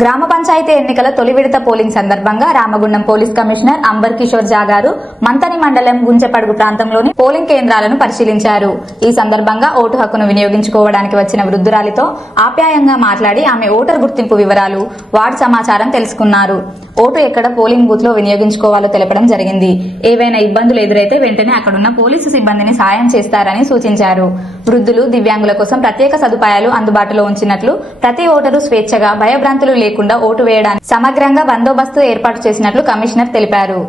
గ్రామ పంచాయతీ ఎన్నికల తొలి విడత పోలింగ్ సందర్భంగా రామగుండం పోలీస్ కమిషనర్ అంబర్ కిషోర్ జా గారు మంతని మండలం గుంచెపడుగు ప్రాంతంలోని పోలింగ్ కేంద్రాలను పరిశీలించారు. ఈ సందర్భంగా ఓటు హక్కును వినియోగించుకోవడానికి వచ్చిన వృద్ధురాలితో ఆప్యాయంగా మాట్లాడి ఆమె ఓటర్ గుర్తింపు వివరాలు, వార్డు సమాచారం తెలుసుకున్నారు. ఓటు ఎక్కడ పోలింగ్ బూత్ లో వినియోగించుకోవాలో తెలపడం జరిగింది. ఏవైనా ఇబ్బందులు ఎదురైతే వెంటనే అక్కడున్న పోలీసు సిబ్బందిని సాయం చేస్తారని సూచించారు. వృద్ధులు, దివ్యాంగుల కోసం ప్రత్యేక సదుపాయాలు అందుబాటులో ఉంచినట్లు, ప్రతి ఓటరు స్వేచ్ఛగా, భయభ్రాంతులు లేకుండా ఓటు వేయడానికి సమగ్రంగా బందోబస్తు ఏర్పాటు చేసినట్లు కమిషనర్ తెలిపారు.